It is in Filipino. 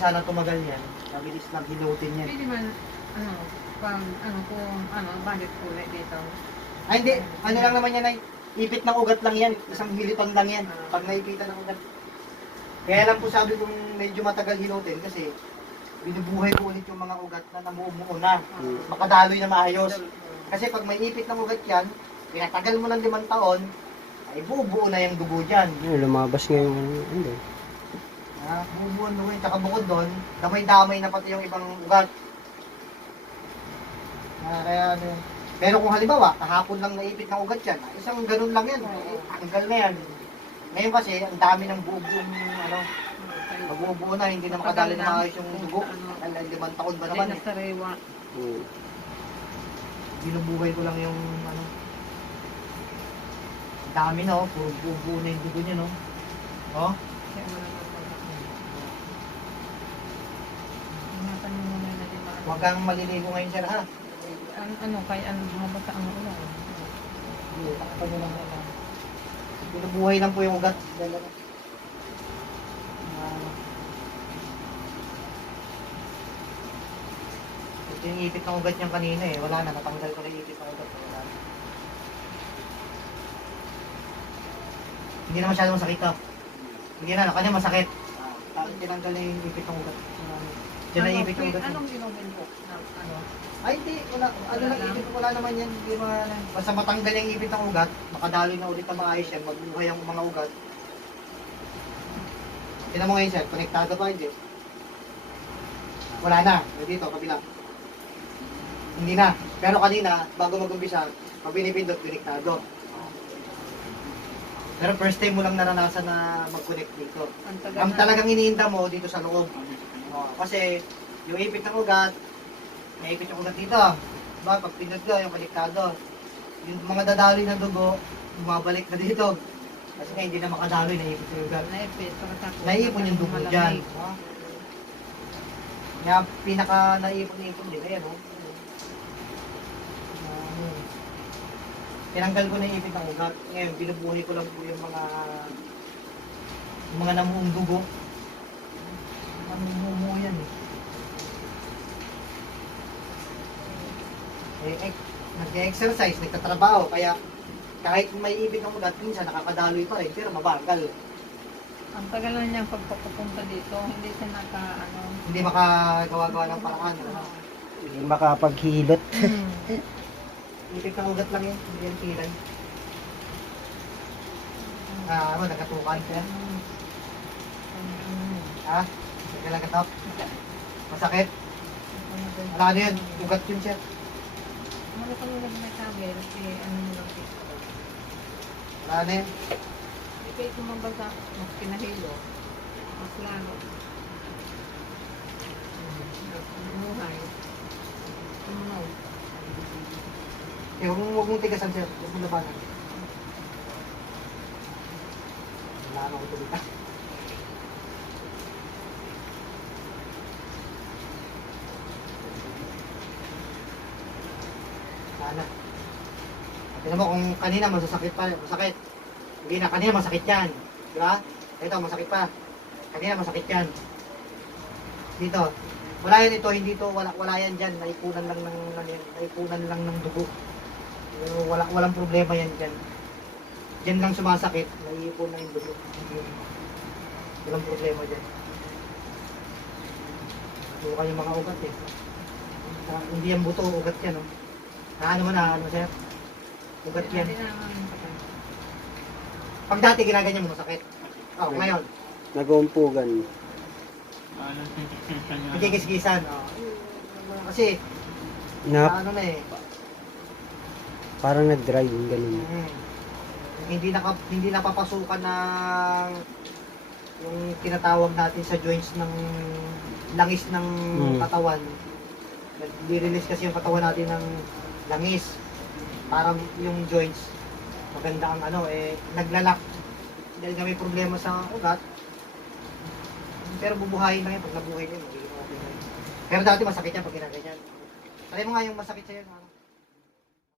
sana tumagal yan. Mabilis lang hilutin yan. Pwede man, kung budget kulay dito. Ay hindi, ano lang naman yan ay ipit ng ugat lang yan. Isang hiliton lang yan. Pag naipitan ng ugat. Kaya lang po sabi kong medyo matagal hilutin kasi binubuhay ko ulit yung mga ugat na namuumuo na. Makadaloy na maayos. Kasi pag may ipit ng ugat yan, pinatagal mo ng 5 taon, ay bubuo na yung dugo dyan. Lumabas nga yung hindi. Bubuo ang dugo yun. Tsaka bukod doon, damay-damay na pati yung ibang ugat. Kaya ano, pero kung halimbawa, kahapon lang naipit ng ugat yan, isang ganun lang yan, tanggal na yan. Ngayon kasi, ang dami ng buo-buong, magbubuo na, hindi na makadali na maayos yung dugo. 5 taon ba naman eh. Sariwa. Binubuhay ko lang yung ano. Dami na oh, puro buo na yung dugo niya no. Oh. Kaya mo naman ingatan mo muna na din mga Huwag kang maliligo ngayon sir ha. kaya mabasa ang ulan. Hindi, takpan nyo lang na. Binubuhay lang po yung ugat. Ito yung ipit ng ugat niyang kanina eh. Wala na, natanggal ko na yung ipit ng ugat. Wala na. Hindi na masyadong masakit to. Hindi na, kanya masakit. Tinanggal na yung ipit ng ugat. Diyan na yung ipit ng ugat. Anong ginugin ko? Ay, hindi. Wala. Ano lang, ipit wala naman yan. Hindi basta matanggal yung ipit ng ugat, makadaloy na ulit ang maayos yan, magbuhay ang mga ugat. Tignan mo ngayon sir, konektado pa hindi? Wala na. Dito, kabila. Hindi na. Pero kanina, bago mag-umpisa, pag pinipindot, konektado. Pero first time mo lang naranasan na mag-connect dito. Ang talagang iniinda mo dito sa loob. Kasi yung ipit ng ugat, may ipit yung ugat dito. Diba? Pag pindot ka, yung konektado. Yung mga dadaloy ng dugo, bumabalik na dito. Kasi nga hindi na makadaloy, naipit yung ugat. Naipon yung dugo dyan. Kaya pinaka naipon din. Ayan o. Tinanggal ko na yung ipit ng ugat. Ngayon, binubuhay ko lang po yung mga namuong dugo. Namumuo yan eh. Nag-exercise, nagtatrabaho, kaya kahit may ipit ng ugat, minsan nakakadaloy pa rin, pero mabagal. Ang tagal na niyang pagpapunta dito, hindi siya Hindi makagawa-gawa ng paraan. Hindi makapaghilot. Ipit ng ugat lang yun, hindi yan kilay. Nagkatukan siya. Ha? Nagkalagatok? Masakit? Wala na yun, ugat yun siya. Ano pa nung may tabel, ano mo lang dito. Wala na yun. Kaya kumabasa, mas pinahilo, mas lalo. Buhay. Tumunog. Huwag mong tigasan siya, huwag mong labanan. Wala na ako tulita. Sana. Tignan mo kung kanina masasakit pa, masakit. Hindi na, kanina masakit yan. Di ba? Ito, masakit pa. Kanina masakit yan. Dito. Wala yan ito, hindi ito, wala yan dyan. Naipunan lang ng dugo. Walang problema yan dyan. Dyan lang sumasakit, naiipon na yung dugo. Walang problema dyan. Buka yung mga ugat eh. Hindi yan buto, ugat yan. Oh. Ano mo na, ano sir? Ugat yan. Pag dati ginaganyan mo, masakit. Oh, ngayon. Nag-uumpugan. Pagkikis-kisan. Kasi, ano na eh. Parang nag-dry yung ganun. Hindi napapasukan ng yung tinatawag natin sa joints ng langis ng katawan. Nag-release kasi yung katawan natin ng langis. Para yung joints maganda ang naglalak. Dahil nga may problema sa ugat. Pero bubuhayin lang yan. Pag nabuhay niya, magiging okay na yun. Pero dati masakit yan pag ginaganyan. Try mo nga yung masakit sa'yo.